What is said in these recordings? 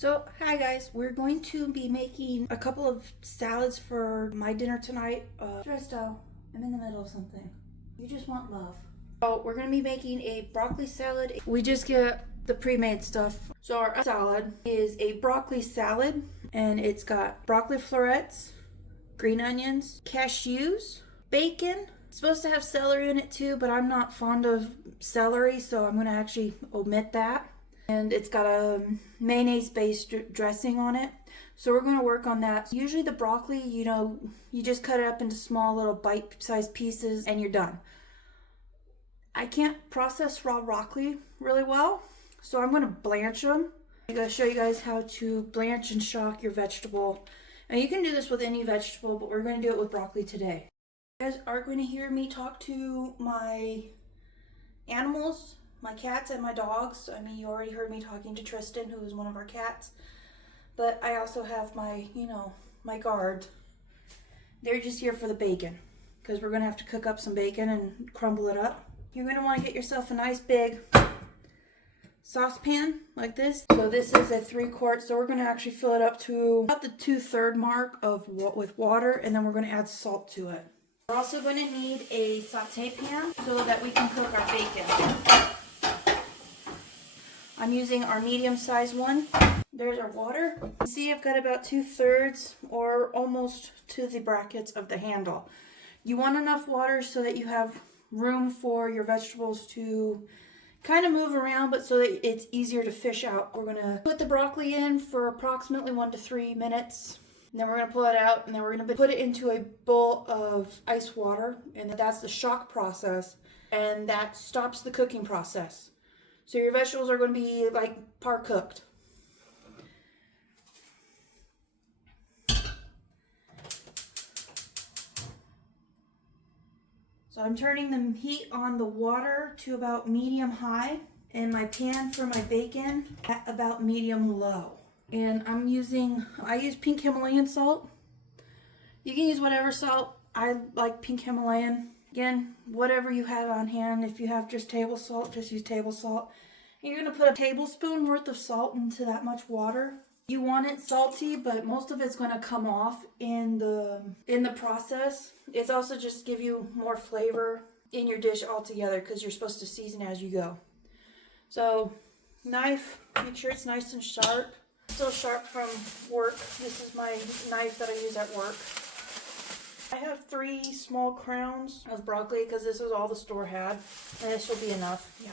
So, hi guys, we're going to be making a couple of salads for my dinner tonight. Stressed out. I'm in the middle of something. You just want love. So, we're going to be making a broccoli salad. We just get the pre-made stuff. So, our salad is a broccoli salad, and it's got broccoli florets, green onions, cashews, bacon. It's supposed to have celery in it too, but I'm not fond of celery, so I'm going to actually omit that. And it's got a mayonnaise-based dressing on it. So we're going to work on that. Usually the broccoli, you just cut it up into small little bite-sized pieces and you're done. I can't process raw broccoli really well, so I'm going to blanch them. I'm going to show you guys how to blanch and shock your vegetable. And you can do this with any vegetable, but we're going to do it with broccoli today. You guys are going to hear me talk to my animals, my cats and my dogs. I mean, you already heard me talking to Tristan, who is one of our cats. But I also have my, my guard. They're just here for the bacon, because we're going to have to cook up some bacon and crumble it up. You're going to want to get yourself a nice big saucepan like this. So this is a 3-quart, so we're going to actually fill it up to about the 2/3 mark with water, and then we're going to add salt to it. We're also going to need a saute pan so that we can cook our bacon. I'm using our medium-sized one. There's our water. You see, I've got about 2/3 or almost to the brackets of the handle. You want enough water so that you have room for your vegetables to kind of move around, but so that it's easier to fish out. We're gonna put the broccoli in for approximately 1 to 3 minutes. And then we're gonna pull it out, and then we're gonna put it into a bowl of ice water, and that's the shock process, and that stops the cooking process. So your vegetables are going to be like par cooked. So I'm turning the heat on the water to about medium high, and my pan for my bacon at about medium low. And I use pink Himalayan salt. You can use whatever salt. I like pink Himalayan. Again, whatever you have on hand. If you have just table salt, just use table salt. And you're going to put a tablespoon worth of salt into that much water. You want it salty, but most of it's going to come off in the process. It's also just give you more flavor in your dish altogether, because you're supposed to season as you go. So, knife, make sure it's nice and sharp. Still sharp from work. This is my knife that I use at work. I have 3 small crowns of broccoli because this is all the store had, and this will be enough. Yeah.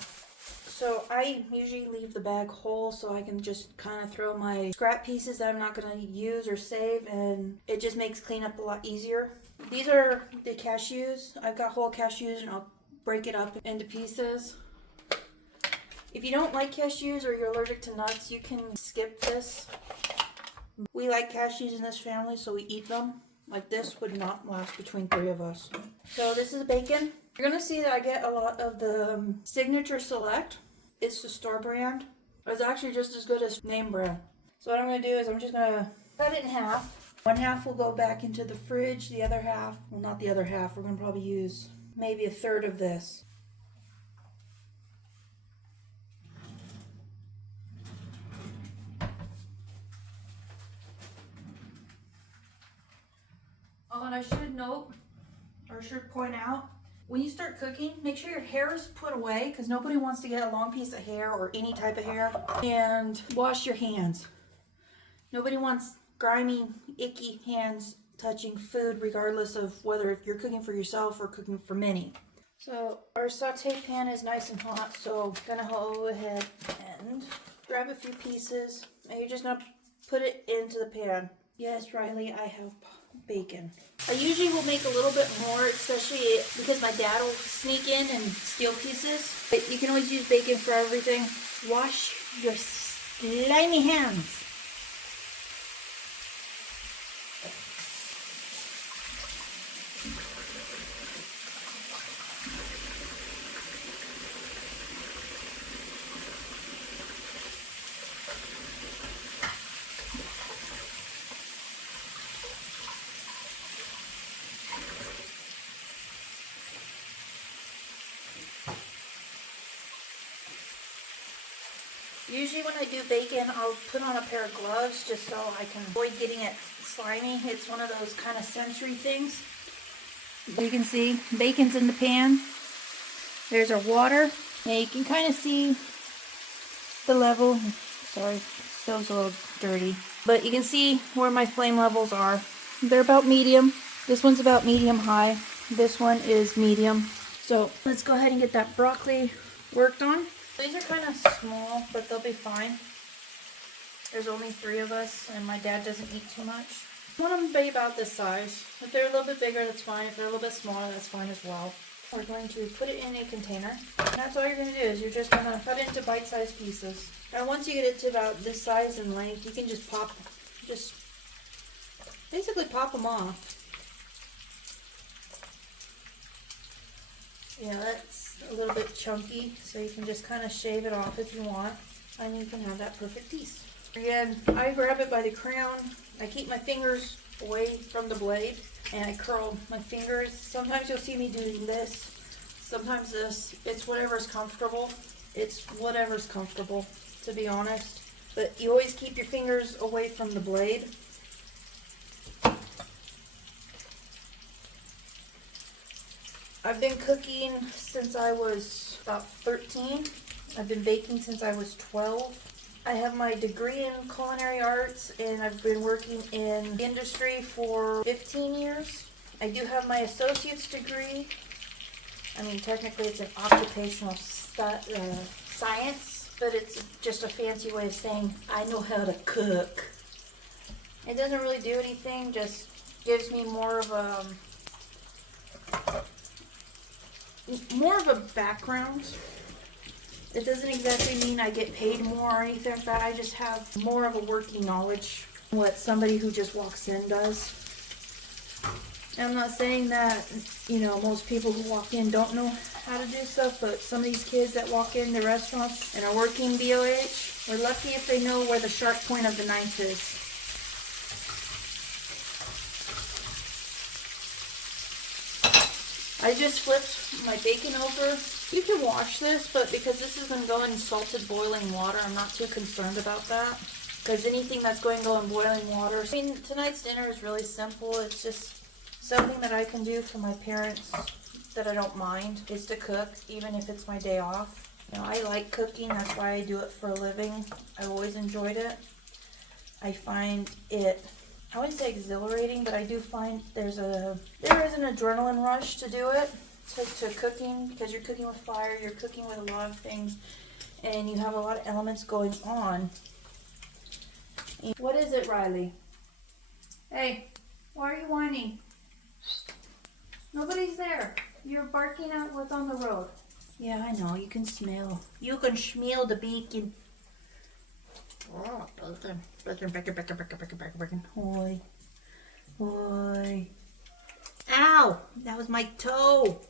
So I usually leave the bag whole so I can just kind of throw my scrap pieces that I'm not going to use or save, and it just makes cleanup a lot easier. These are the cashews. I've got whole cashews, and I'll break it up into pieces. If you don't like cashews or you're allergic to nuts, you can skip this. We like cashews in this family, so we eat them. Like, this would not last between 3 of us. So this is bacon. You're going to see that I get a lot of the Signature Select. It's the store brand. It's actually just as good as name brand. So what I'm going to do is I'm just going to cut it in half. 1/2 will go back into the fridge. The other half, well, not the other half. We're going to probably use maybe 1/3 of this. Oh, and I should note, or should point out, when you start cooking, make sure your hair is put away, because nobody wants to get a long piece of hair or any type of hair. And wash your hands. Nobody wants grimy, icky hands touching food, regardless of whether if you're cooking for yourself or cooking for many. So our saute pan is nice and hot, so I'm gonna go ahead and grab a few pieces, and you're just gonna put it into the pan. Yes, Riley, I have bacon. I usually will make a little bit more, especially because my dad will sneak in and steal pieces. But you can always use bacon for everything. Wash your slimy hands. Usually when I do bacon, I'll put on a pair of gloves just so I can avoid getting it slimy. It's one of those kind of sensory things. You can see bacon's in the pan. There's our water. Now you can kind of see the level. Sorry, stove's a little dirty. But you can see where my flame levels are. They're about medium. This one's about medium high. This one is medium. So let's go ahead and get that broccoli worked on. These are kind of small, but they'll be fine. There's only 3 of us, and my dad doesn't eat too much. I want them to be about this size. If they're a little bit bigger, that's fine. If they're a little bit smaller, that's fine as well. We're going to put it in a container. And that's all you're going to do is you're just going to cut it into bite-sized pieces. And once you get it to about this size and length, you can just basically pop them off. Yeah, that's a little bit chunky, so you can just kind of shave it off if you want, and you can have that perfect piece. Again, I grab it by the crown. I keep my fingers away from the blade, and I curl my fingers. Sometimes you'll see me doing this, sometimes this. It's whatever's comfortable. It's whatever's comfortable, to be honest. But you always keep your fingers away from the blade. I've been cooking since I was about 13. I've been baking since I was 12. I have my degree in culinary arts, and I've been working in the industry for 15 years. I do have my associate's degree. I mean, technically it's an occupational science, but it's just a fancy way of saying I know how to cook. It doesn't really do anything, just gives me more of a background. It doesn't exactly mean I get paid more or anything like that. I just have more of a working knowledge what somebody who just walks in does. And I'm not saying that, you know, most people who walk in don't know how to do stuff, but some of these kids that walk in the restaurants and are working BOH, we're lucky if they know where the sharp point of the knife is. I just flipped my bacon over. You can wash this, but because this is going to go in salted boiling water, I'm not too concerned about that. Because anything that's going to go in boiling water. I mean, tonight's dinner is really simple. It's just something that I can do for my parents that I don't mind, is to cook, even if it's my day off. You know, I like cooking. That's why I do it for a living. I've always enjoyed it. I find it, I wouldn't say exhilarating, but I do find there is an adrenaline rush to do it, to cooking, because you're cooking with fire, you're cooking with a lot of things, and you have a lot of elements going on. What is it, Riley? Hey, why are you whining? Nobody's there. You're barking at what's on the road. Yeah, I know. You can smell. You can smell the bacon. Oh, bacon. Oi. Oi. Ow! That was my toe.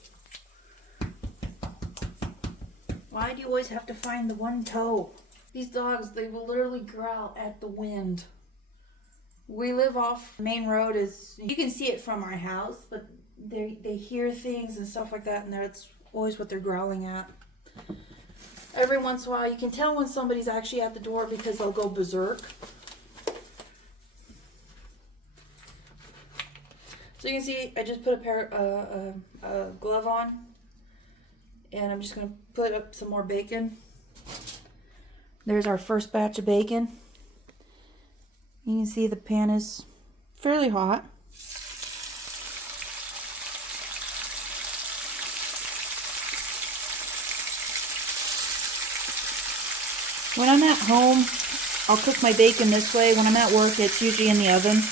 Why do you always have to find the one toe? These dogs, they will literally growl at the wind. We live off main road. You can see it from our house, but they hear things and stuff like that, and that's always what they're growling at. Every once in a while, you can tell when somebody's actually at the door because they'll go berserk. So you can see, I just put a glove on, and I'm just going to put up some more bacon. There's our first batch of bacon. You can see the pan is fairly hot. When I'm at home, I'll cook my bacon this way. When I'm at work, it's usually in the oven.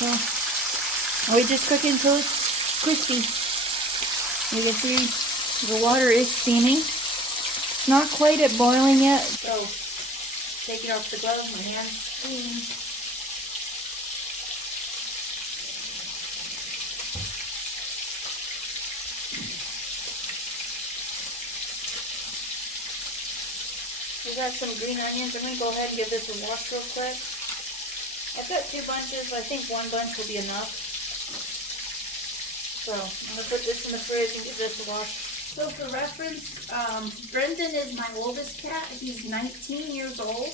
So, we just cook it until it's crispy. You can see the water is steaming. It's not quite at boiling yet. So, taking off the glove, my hand's clean. We got some green onions. I'm going to go ahead and give this a wash real quick. I've got 2 bunches. I think 1 bunch will be enough. So I'm gonna put this in the fridge and give this a wash. So for reference, Brendan is my oldest cat. He's 19 years old.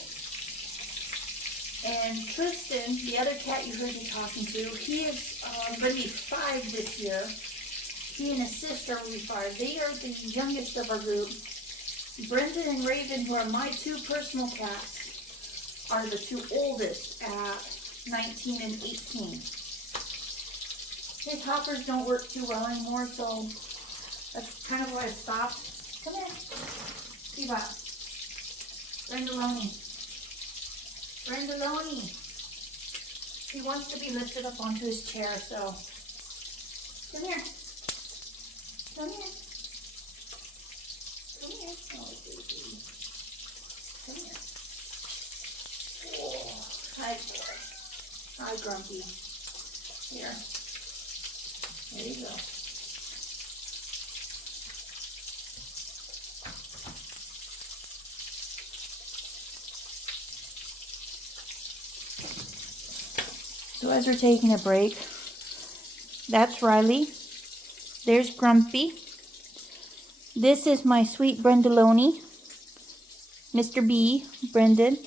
And Tristan, the other cat you heard me talking to, he is going to be 5 this year. He and his sister will be 5. They are the youngest of our group. Brendan and Raven, who are my 2 personal cats, are the 2 oldest at 19 and 18. His hoppers don't work too well anymore, so that's kind of why I stopped. Come here. Bebop. Brendaloni. Brendaloni. He wants to be lifted up onto his chair, so come here. Come here. Come here. Oh, baby. Come here. Oh, hi, boy. Hi, Grumpy. Here. There you go. So as we're taking a break, that's Riley. There's Grumpy. This is my sweet Brendaloni, Mr. B, Brendan.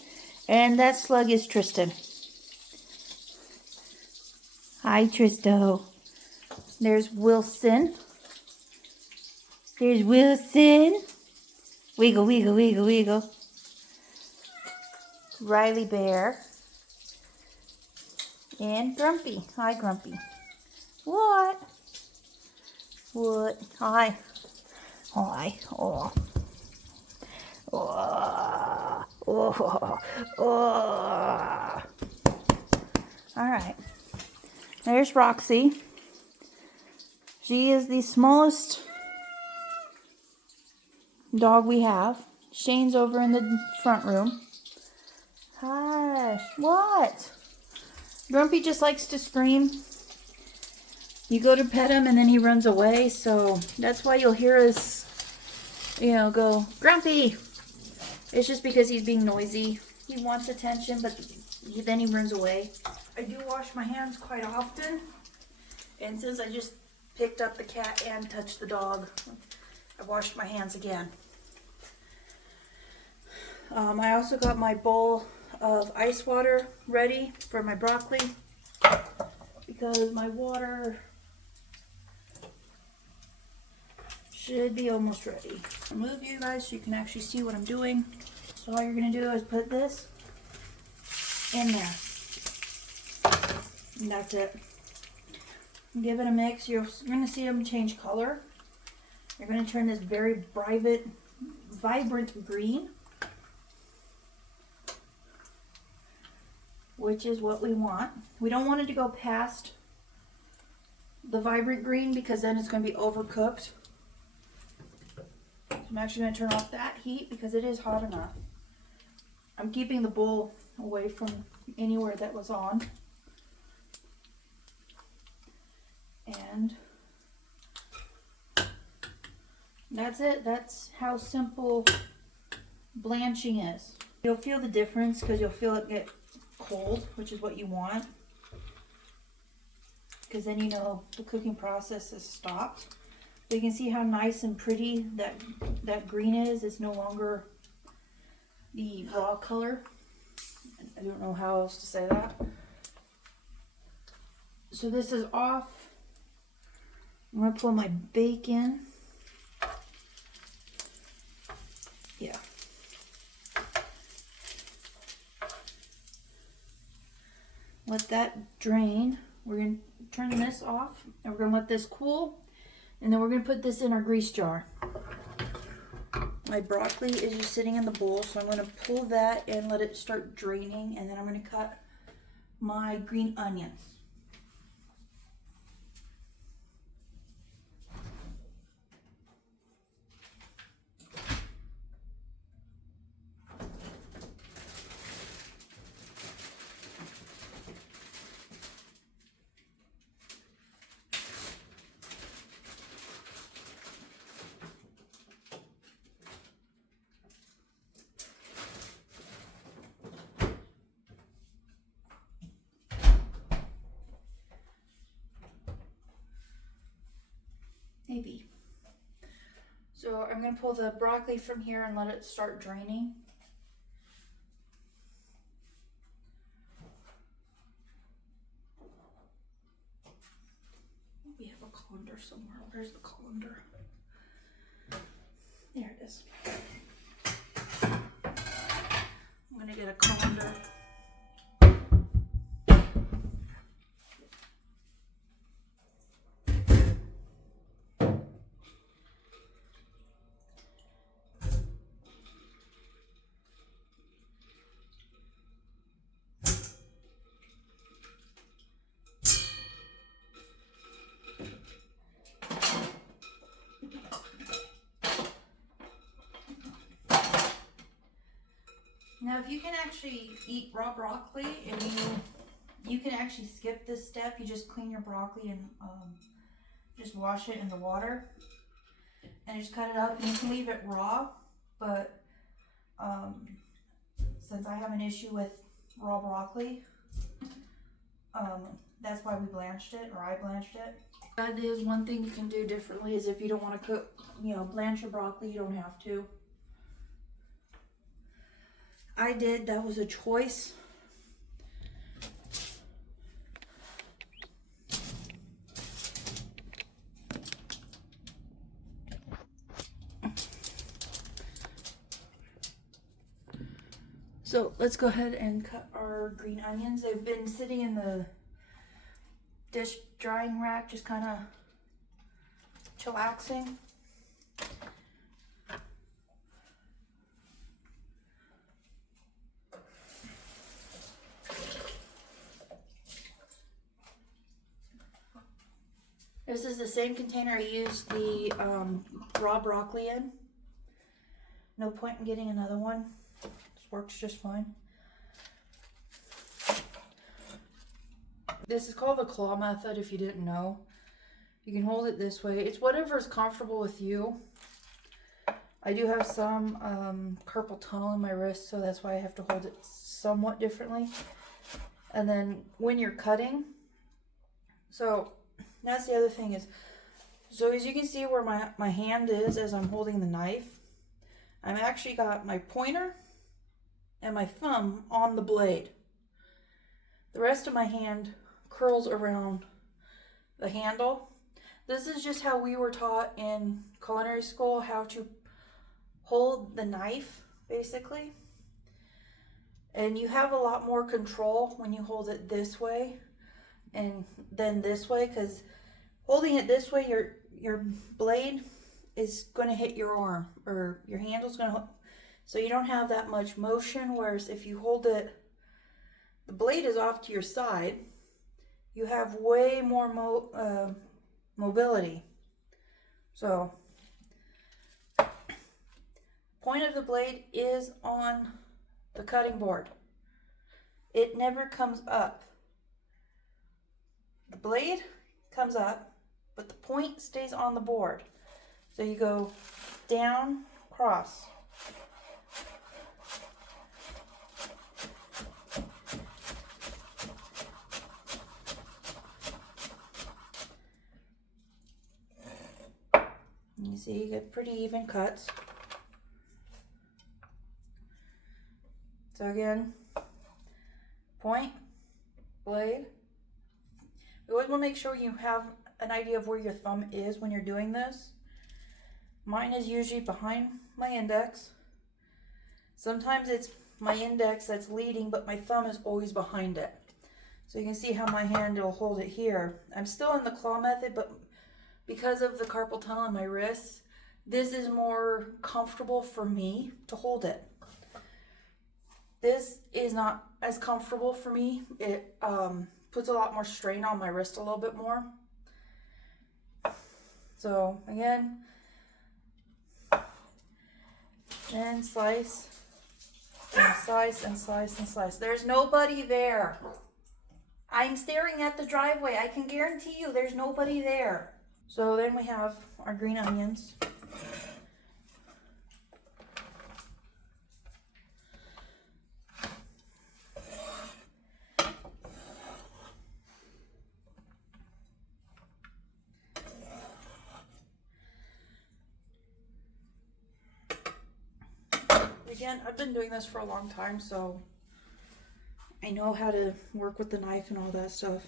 And that slug is Tristan. Hi, Tristo. There's Wilson. There's Wilson. Wiggle, wiggle, wiggle, wiggle. Riley Bear. And Grumpy. Hi, Grumpy. What? What? Hi. Hi. Oh. Oh. Oh. Oh. All right. There's Roxy. She is the smallest dog we have. Shane's over in the front room. Hush. What? Grumpy just likes to scream. You go to pet him and then he runs away, so that's why you'll hear us, go, Grumpy! It's just because he's being noisy. He wants attention, but then he runs away. I do wash my hands quite often, and since I just picked up the cat and touched the dog, I washed my hands again. I also got my bowl of ice water ready for my broccoli because my water should be almost ready. I'll move you guys so you can actually see what I'm doing. So all you're going to do is put this in there. And that's it. Give it a mix. You're going to see them change color. You're going to turn this very vibrant green, which is what we want. We don't want it to go past the vibrant green because then it's going to be overcooked. So I'm actually going to turn off that heat because it is hot enough. I'm keeping the bowl away from anywhere that was on. And that's it. That's how simple blanching is. You'll feel the difference because you'll feel it get cold, which is what you want, because then you know the cooking process has stopped. But you can see how nice and pretty that green is. It's no longer the raw color. I don't know how else to say that. So this is off. I'm going to pull my bacon. Yeah. Let that drain. We're going to turn this off and we're going to let this cool, and then we're going to put this in our grease jar. My broccoli is just sitting in the bowl, so I'm going to pull that and let it start draining, and then I'm going to cut my green onions. Maybe. So I'm gonna pull the broccoli from here and let it start draining. We have a colander somewhere. Where's the colander? There it is. I'm gonna get a colander. Now, if you can actually eat raw broccoli and you can actually skip this step, you just clean your broccoli and just wash it in the water and just cut it up, and you can leave it raw, but since I have an issue with raw broccoli, that's why we blanched it, or I blanched it. That is one thing you can do differently, is if you don't want to cook, blanch your broccoli, you don't have to. I did, that was a choice. So let's go ahead and cut our green onions. They've been sitting in the dish drying rack, just kind of chillaxing. This is the same container I used the raw broccoli in. No point in getting another one. This works just fine. This is called the claw method, if you didn't know. You can hold it this way. It's whatever is comfortable with you. I do have some carpal tunnel in my wrist, so that's why I have to hold it somewhat differently. And then when you're cutting, so that's the other thing is, so as you can see where my hand is as I'm holding the knife, I've actually got my pointer and my thumb on the blade. The rest of my hand curls around the handle. This is just how we were taught in culinary school, how to hold the knife, basically. And you have a lot more control when you hold it this way and then this way, because holding it this way, your blade is going to hit your arm, or your handle's going to, so you don't have that much motion. Whereas if you hold it, the blade is off to your side, you have way more mobility. So point of the blade is on the cutting board. It never comes up. The blade comes up, but the point stays on the board. So you go down, cross. You see, you get pretty even cuts. So again, point, blade. You always want to make sure you have an idea of where your thumb is when you're doing this. Mine is usually behind my index. Sometimes it's my index that's leading, but my thumb is always behind it. So you can see how my hand will hold it here. I'm still in the claw method, but because of the carpal tunnel in my wrists, this is more comfortable for me to hold it. This is not as comfortable for me. It puts a lot more strain on my wrist a little bit more. So again, and slice, and slice, and slice, and slice. There's nobody there. I'm staring at the driveway. I can guarantee you there's nobody there. So then we have our green onions. Again, I've been doing this for a long time, so I know how to work with the knife and all that stuff.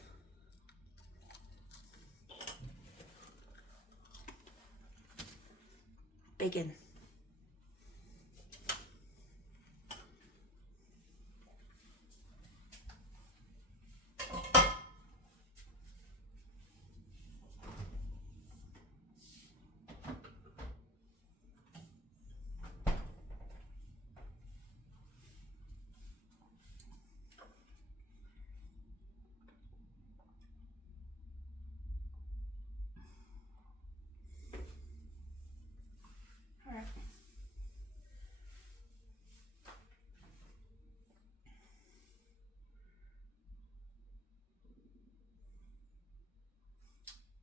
Bacon. All right.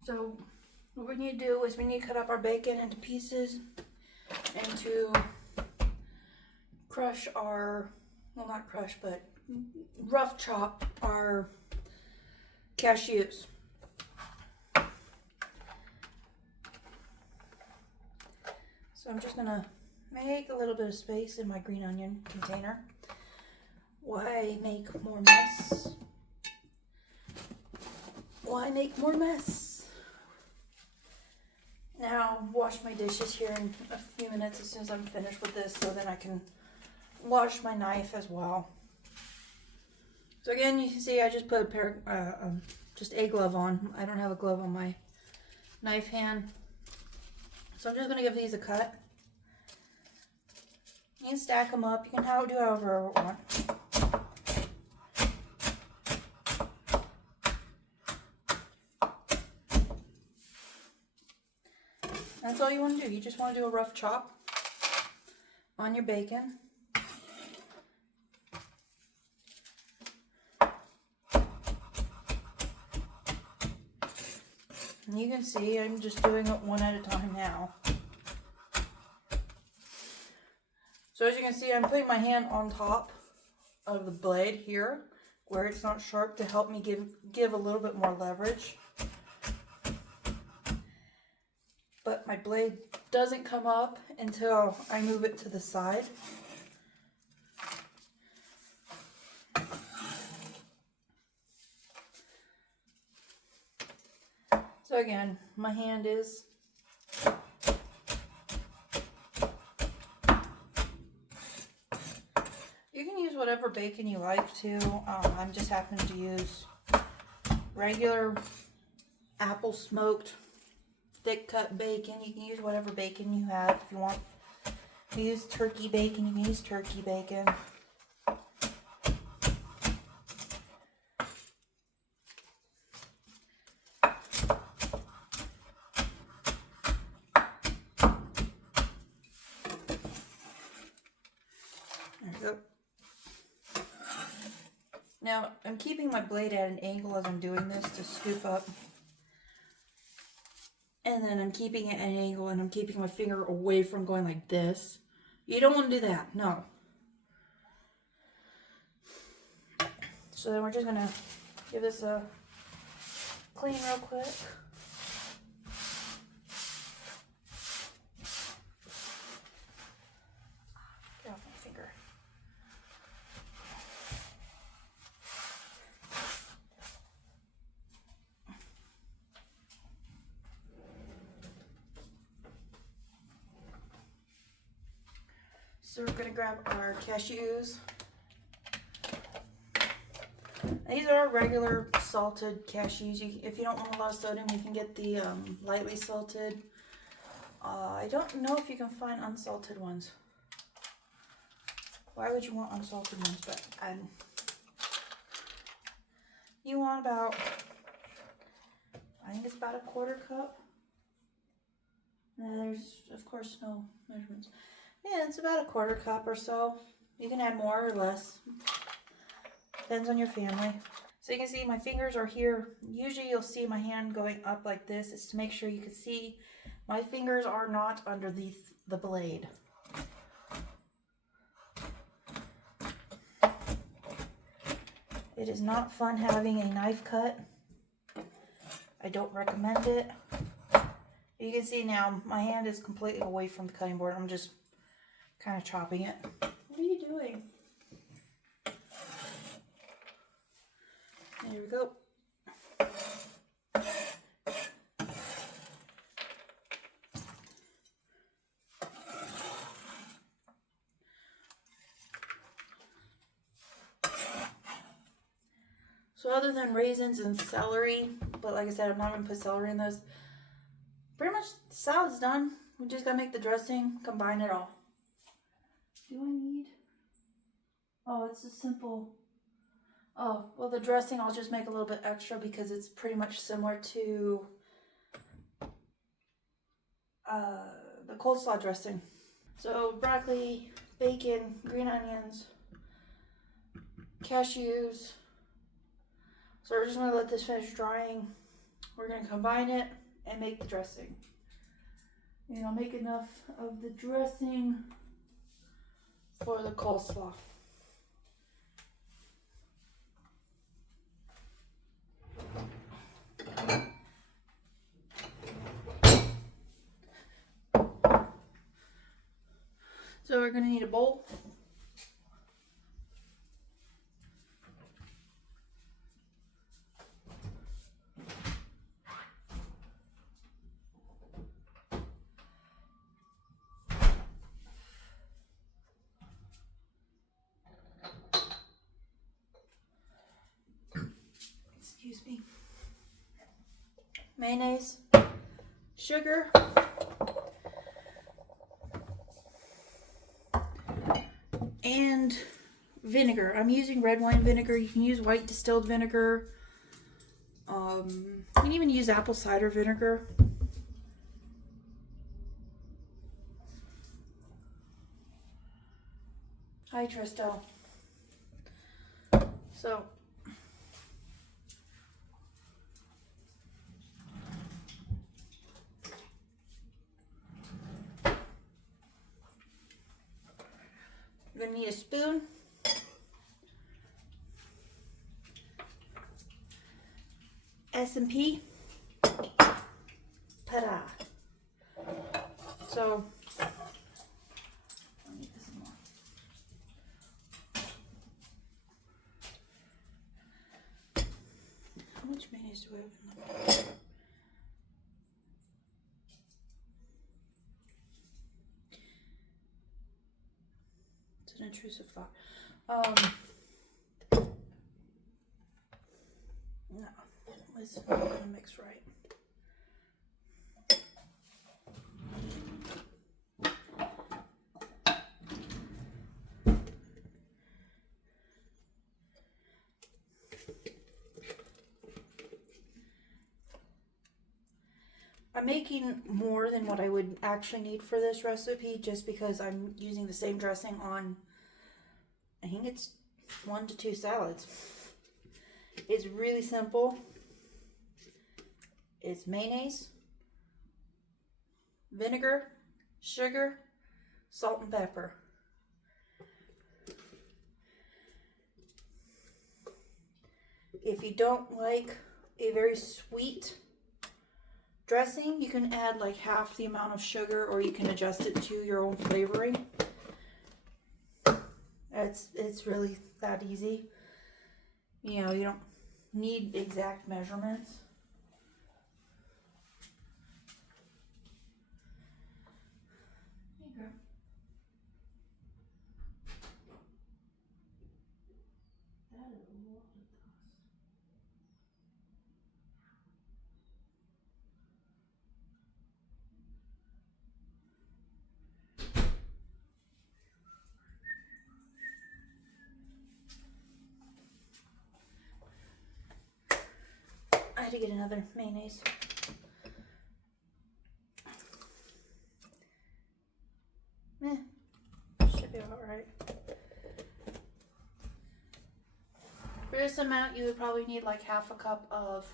So what we need to do is we need to cut up our bacon into pieces and to crush our, well, not crush, but rough chop our cashews. So I'm just gonna make a little bit of space in my green onion container. Why make more mess? Why make more mess? Now wash my dishes here in a few minutes as soon as I'm finished with this, so then I can wash my knife as well. So again, you can see I just put a pair, just a glove on. I don't have a glove on my knife hand. So I'm just gonna give these a cut. You can stack them up. You can do however you want. That's all you want to do. You just want to do a rough chop on your bacon. And you can see I'm just doing it one at a time now. So as you can see, I'm putting my hand on top of the blade here where it's not sharp to help me give a little bit more leverage. But my blade doesn't come up until I move it to the side. So again, my hand is you can use whatever bacon you like to. I'm just happening to use regular apple smoked thick cut bacon. You can use whatever bacon you have. If you want to use turkey bacon, you can use turkey bacon. There we go. Now, I'm keeping my blade at an angle as I'm doing this to scoop up. And then I'm keeping it at an angle and I'm keeping my finger away from going like this. You don't want to do that, no. So then we're just gonna give this a clean real quick. Get off my finger. So we're going to grab our cashews. These are regular salted cashews. If you don't want a lot of sodium, you can get the lightly salted. I don't know if you can find unsalted ones. Why would you want unsalted ones? But you want about, I think it's about a quarter cup. There's, of course, no measurements. Yeah, it's about a quarter cup or so. You can add more or less. Depends on your family. So you can see my fingers are here. Usually you'll see my hand going up like this. It's to make sure you can see my fingers are not under the blade. It is not fun having a knife cut. I don't recommend it. You can see now my hand is completely away from the cutting board. I'm just kind of chopping it. What are you doing? There we go. So other than raisins and celery, but like I said, I'm not going to put celery in those. Pretty much the salad's done. We just got to make the dressing, combine it all. Do I need? Oh, it's a simple. Oh, well, the dressing I'll just make a little bit extra because it's pretty much similar to the coleslaw dressing. So broccoli, bacon, green onions, cashews. So we're just going to let this finish drying. We're going to combine it and make the dressing. And I'll make enough of the dressing for the coleslaw. So we're going to need a bowl. Excuse me. Mayonnaise, sugar, and vinegar. I'm using red wine vinegar. You can use white distilled vinegar. You can even use apple cider vinegar. Hi, Tristel. So, you're going to need a spoon. S&P. Ta-da. So, let me get some more. How much mayonnaise do I have in there? It's an intrusive thought. No, it's not going to mix right. I'm making more than what I would actually need for this recipe just because I'm using the same dressing on, I think it's 1 to 2 salads. It's really simple. It's mayonnaise, vinegar, sugar, salt, and pepper. If you don't like a very sweet dressing, you can add like half the amount of sugar, or you can adjust it to your own flavoring. It's really that easy. You know, you don't need exact measurements. Hey, girl. That is a lot of dust. I had to get another mayonnaise. Should be alright. For this amount, you would probably need like half a cup of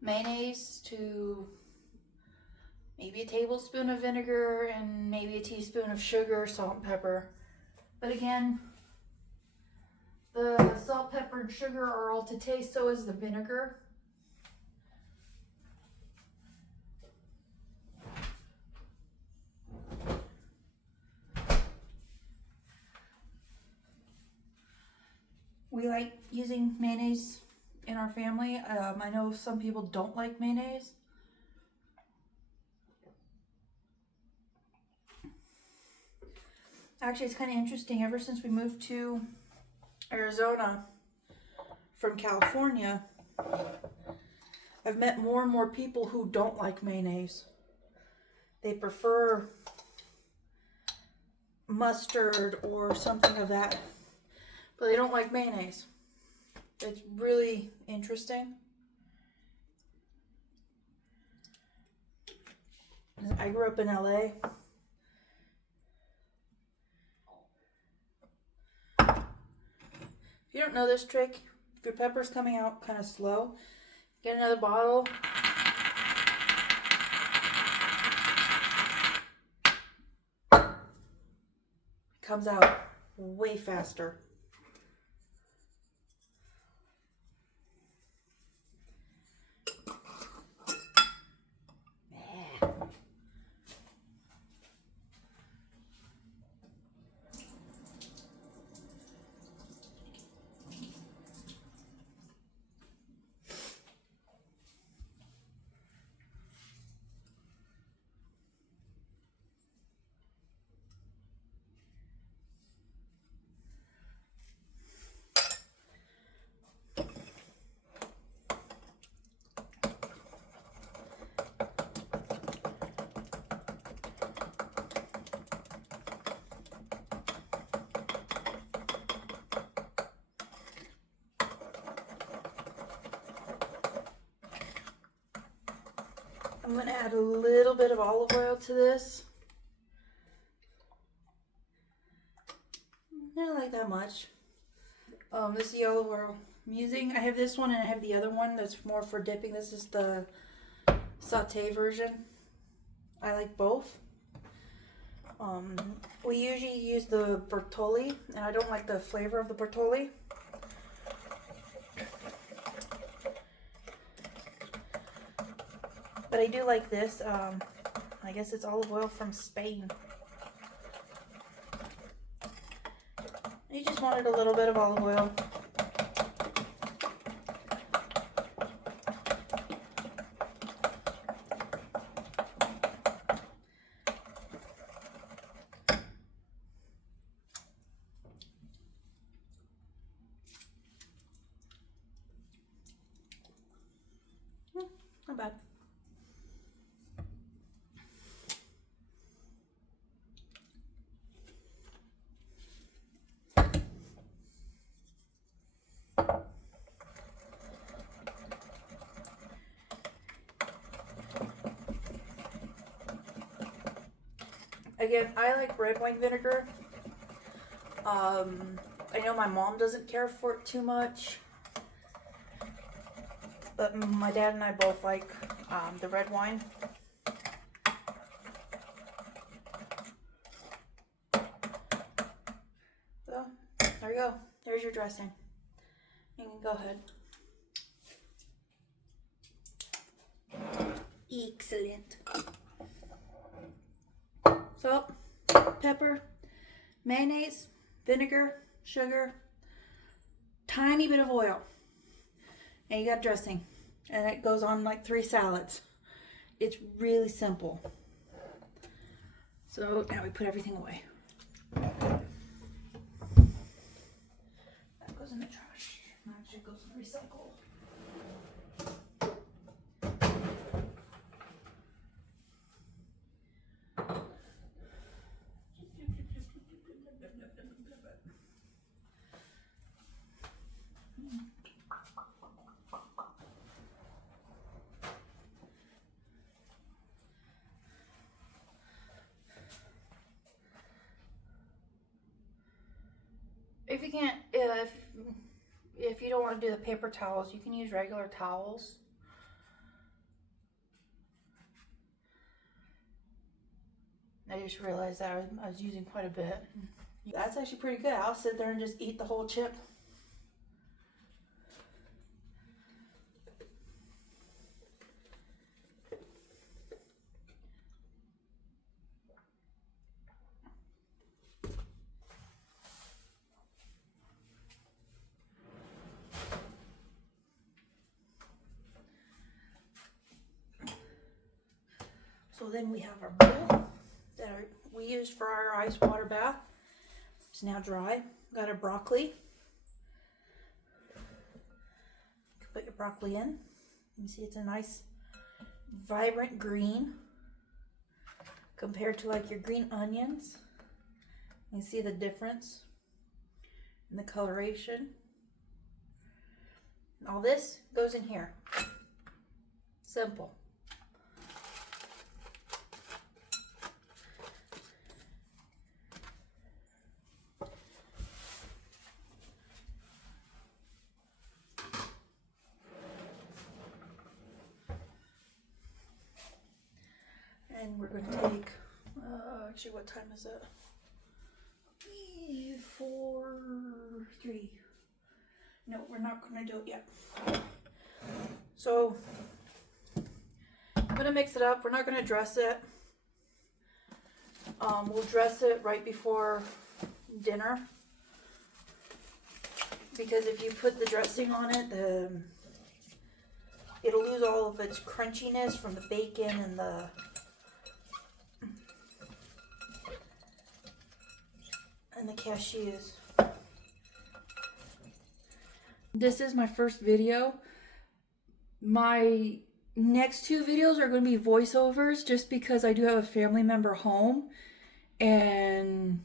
mayonnaise to maybe a tablespoon of vinegar and maybe a teaspoon of sugar, salt, and pepper. But again, the salt, pepper, and sugar are all to taste, so is the vinegar. We like using mayonnaise in our family. I know some people don't like mayonnaise. Actually, it's kind of interesting. Ever since we moved to Arizona from California, I've met more and more people who don't like mayonnaise. They prefer mustard or something of that, but they don't like mayonnaise. It's really interesting. I grew up in LA. If you don't know this trick, if your pepper's coming out kind of slow, get another bottle. It comes out way faster. I'm going to add a little bit of olive oil to this. I don't like that much. This is the olive oil I'm using. I have this one and I have the other one that's more for dipping. This is the saute version. I like both. We usually use the Bertolli, and I don't like the flavor of the Bertolli. But I do like this. I guess it's olive oil from Spain. You just wanted a little bit of olive oil. Not bad. Again, I like red wine vinegar. I know my mom doesn't care for it too much, but my dad and I both like the red wine. So, there you go. There's your dressing. You can go ahead. Excellent. Salt, pepper, mayonnaise, vinegar, sugar, tiny bit of oil, and you got dressing, and it goes on like 3 salads. It's really simple. So now we put everything away. That goes in the trash. Actually, it goes in the recycle. If you can't, if you don't want to do the paper towels, you can use regular towels. I just realized that I was using quite a bit. That's actually pretty good. I'll sit there and just eat the whole chip. So then we have our bowl that we used for our ice water bath. It's now dry. Got our broccoli. Put your broccoli in. You see it's a nice vibrant green compared to like your green onions. You see the difference in the coloration. And all this goes in here. Simple. And we're going to take, actually what time is it? 4:03. No, we're not going to do it yet. So, I'm going to mix it up. We're not going to dress it. We'll dress it right before dinner. Because if you put the dressing on it, it'll lose all of its crunchiness from the bacon and the cashews. This is my first video. My next 2 videos are going to be voiceovers just because I do have a family member home and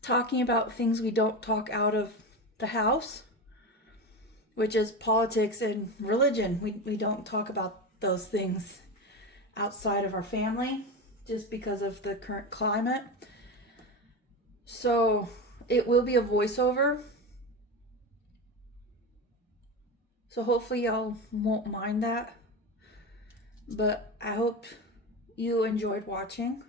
talking about things we don't talk out of the house, which is politics and religion. We don't talk about those things outside of our family just because of the current climate. So it will be a voiceover. So hopefully y'all won't mind that. But I hope you enjoyed watching.